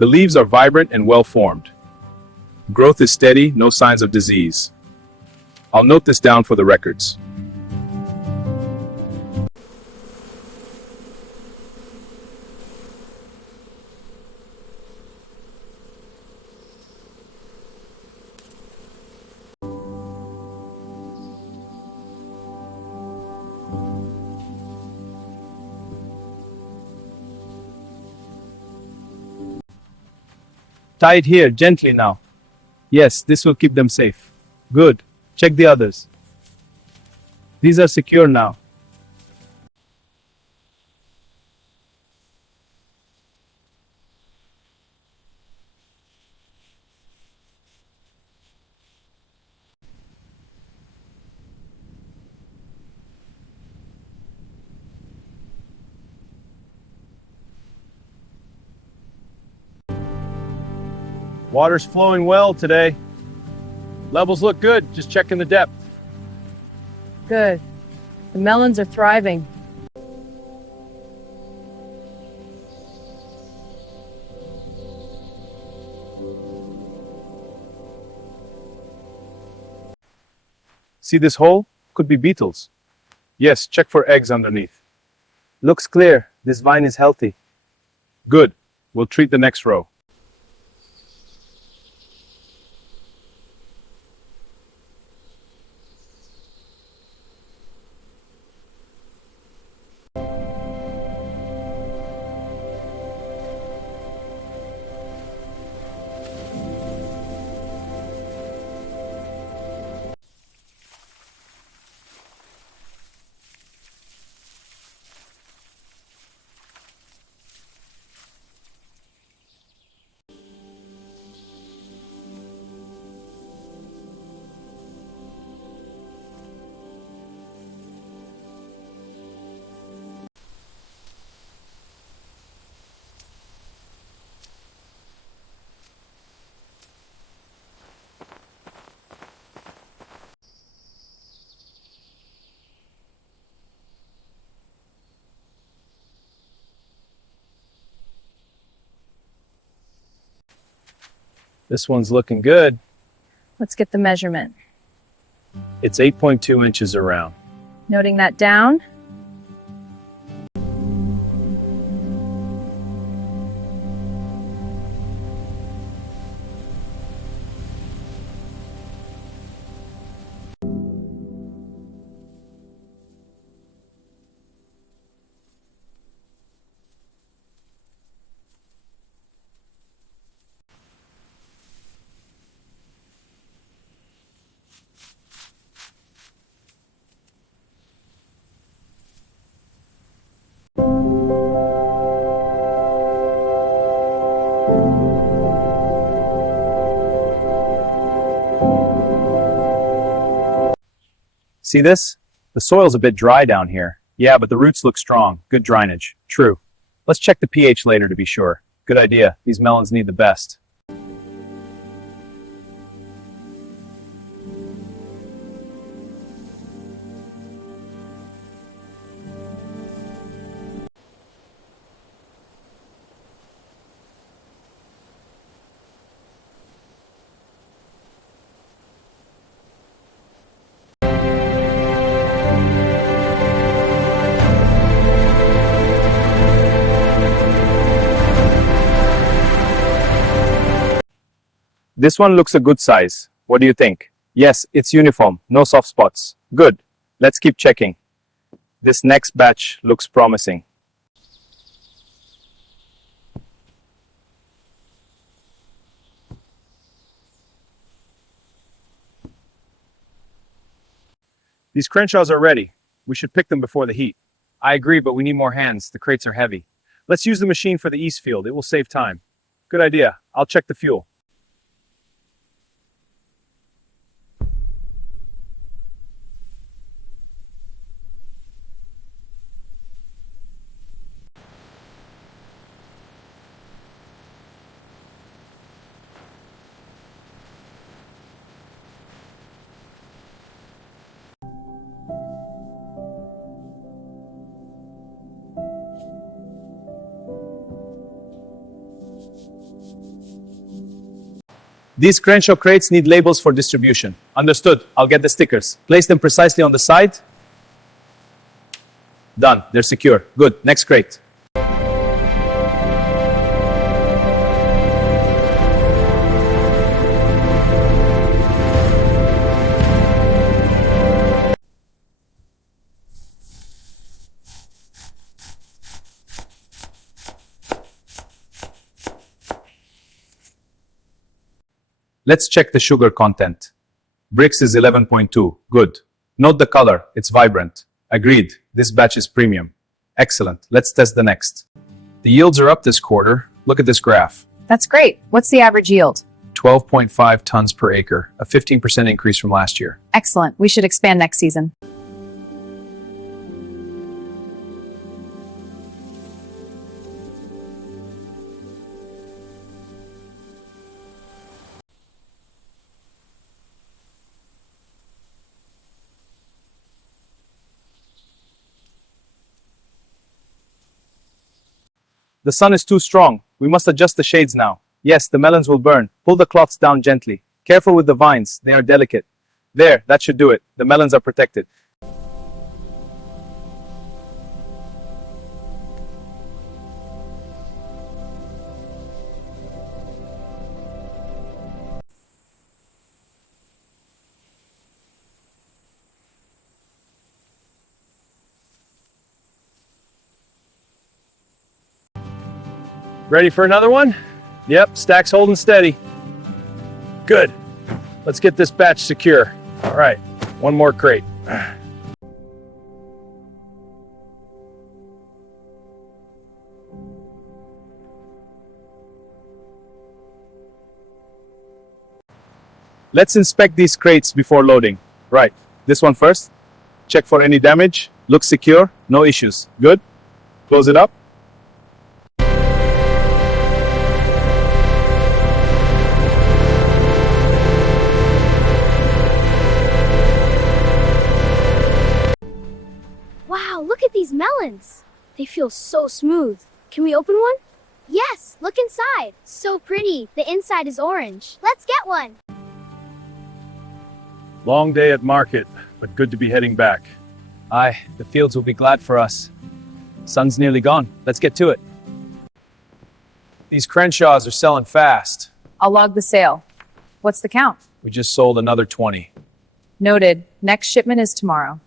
The leaves are vibrant and well-formed. Growth is steady, no signs of disease. I'll note this down for the records. Tie it here, gently now. Yes, this will keep them safe. Good. Check the others. These are secure now. Water's flowing well today. Levels look good, just checking the depth. Good. The melons are thriving. See this hole? Could be beetles. Yes, check for eggs underneath. Looks clear. This vine is healthy. Good. We'll treat the next row. This one's looking good. Let's get the measurement. It's 8.2 inches around. Noting that down. See this? The soil's a bit dry down here. Yeah, but the roots look strong. Good drainage. True. Let's check the pH later to be sure. Good idea. These melons need the best. This one looks a good size. What do you think? Yes, it's uniform. No soft spots. Good. Let's keep checking. This next batch looks promising. These Crenshaws are ready. We should pick them before the heat. I agree, but we need more hands. The crates are heavy. Let's use the machine for the east field. It will save time. Good idea. I'll check the fuel. These Crenshaw crates need labels for distribution. Understood. I'll get the stickers. Place them precisely on the side. Done. They're secure. Good. Next crate. Let's check the sugar content. Brix is 11.2. Good. Note the color. It's vibrant. Agreed. This batch is premium. Excellent. Let's test the next. The yields are up this quarter. Look at this graph. That's great. What's the average yield? 12.5 tons per acre, a 15% increase from last year. Excellent. We should expand next season. The sun is too strong. We must adjust the shades now. Yes, the melons will burn. Pull the cloths down gently. Careful with the vines. They are delicate. There, that should do it. The melons are protected. Ready for another one? Yep, stack's holding steady. Good. Let's get this batch secure. All right, one more crate. Let's inspect these crates before loading. Right, this one first. Check for any damage. Looks secure, no issues. Good. Close it up. Wow, look at these melons. They feel so smooth. Can we open one? Yes, look inside. So pretty. The inside is orange. Let's get one. Long day at market, but good to be heading back. Aye, the fields will be glad for us. Sun's nearly gone. Let's get to it. These Crenshaws are selling fast. I'll log the sale. What's the count? We just sold another 20. Noted. Next shipment is tomorrow.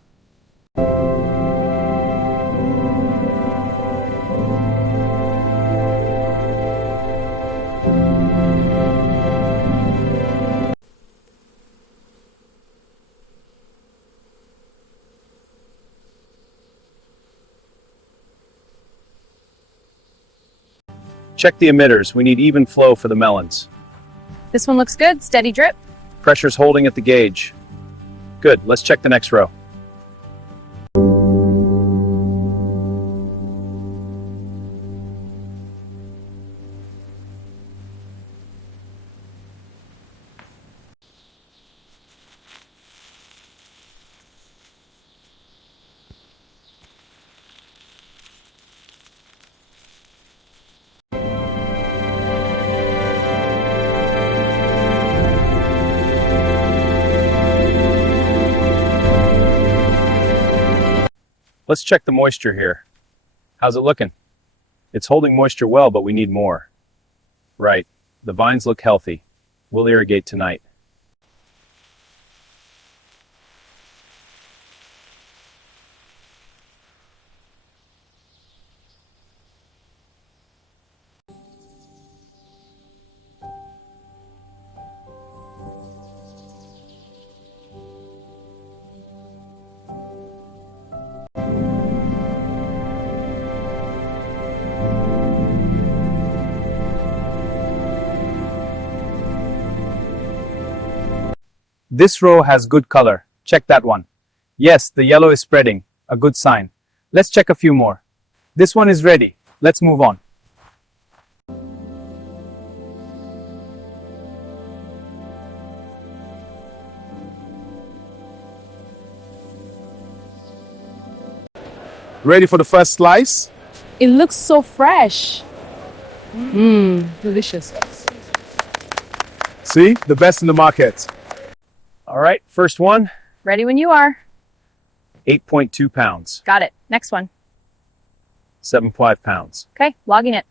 Check the emitters. We need even flow for the melons. This one looks good. Steady drip. Pressure's holding at the gauge. Good. Let's check the next row. Let's check the moisture here. How's it looking? It's holding moisture well, but we need more. Right. The vines look healthy. We'll irrigate tonight. This row has good color. Check that one. Yes, the yellow is spreading. A good sign. Let's check a few more. This one is ready. Let's move on. Ready for the first slice? It looks so fresh. Delicious. See? The best in the market. All right, first one, Ready when you are. 8.2 pounds, Got it. Next one. 7.5 pounds. Okay, logging it.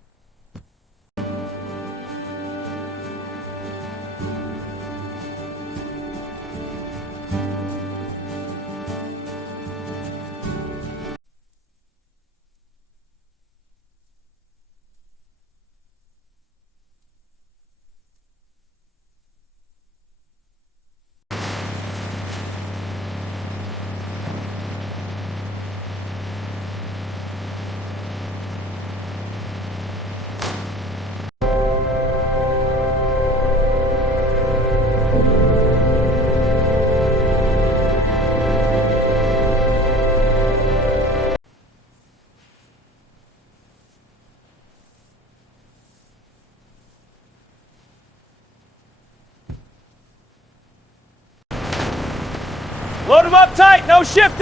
Load them up tight, no shifting.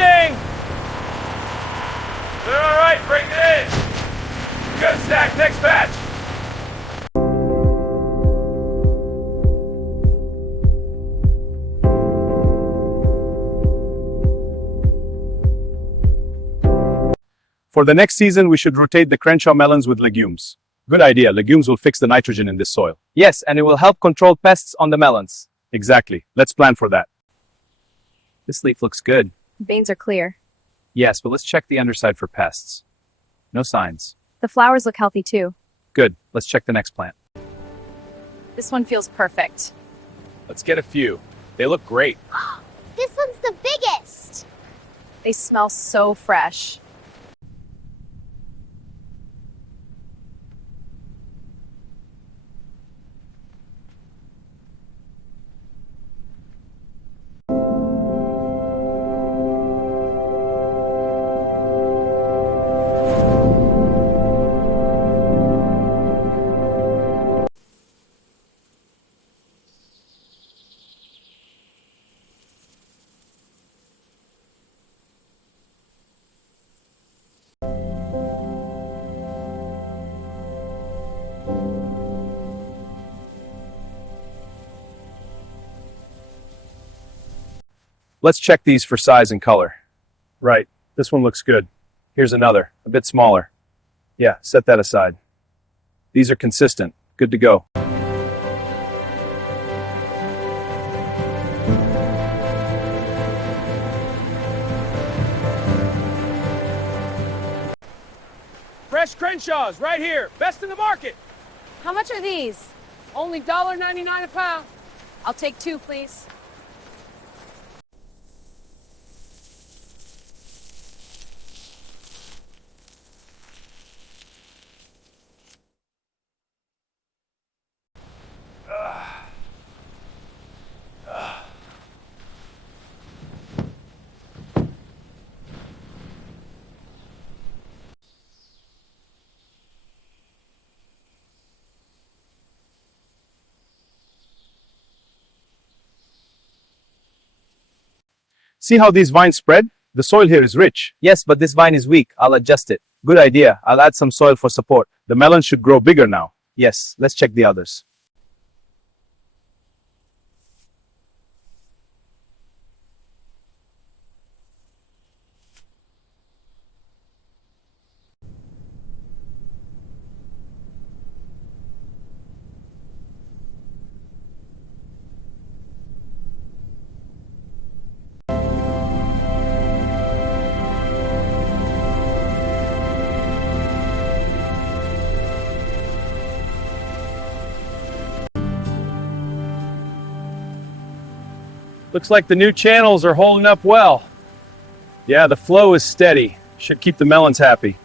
They're all right, bring it in. Good stack, next batch. For the next season, we should rotate the Crenshaw melons with legumes. Good idea. Legumes will fix the nitrogen in this soil. Yes, and it will help control pests on the melons. Exactly. Let's plan for that. This leaf looks good. Veins are clear. Yes, but let's check the underside for pests. No signs. The flowers look healthy too. Good. Let's check the next plant. This one feels perfect. Let's get a few. They look great. This one's the biggest. They smell so fresh. Let's check these for size and color. Right. This one looks good. Here's another, a bit smaller. Yeah, set that aside. These are consistent. Good to go. Fresh Crenshaws, right here. Best in the market. How much are these? Only $1.99 a pound. I'll take 2, please. See how these vines spread? The soil here is rich. Yes, but this vine is weak. I'll adjust it. Good idea. I'll add some soil for support. The melons should grow bigger now. Yes, let's check the others. Looks like the new channels are holding up well. Yeah, the flow is steady. Should keep the melons happy.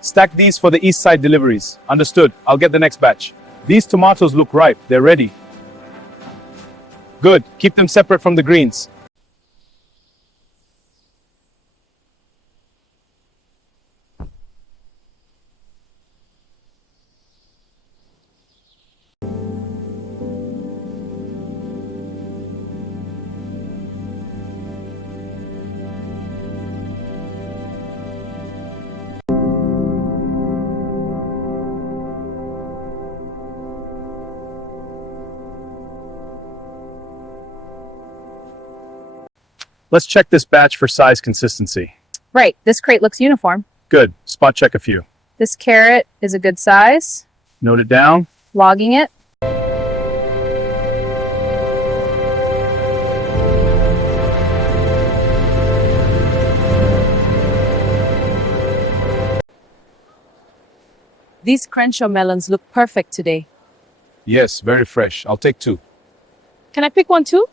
Stack these for the east side deliveries. Understood. I'll get the next batch. These tomatoes look ripe. They're ready. Good. Keep them separate from the greens. Let's check this batch for size consistency. Right, this crate looks uniform. Good. Spot check a few. This carrot is a good size. Note it down. Logging it. These Crenshaw melons look perfect today. Yes, very fresh. I'll take two. Can I pick one too?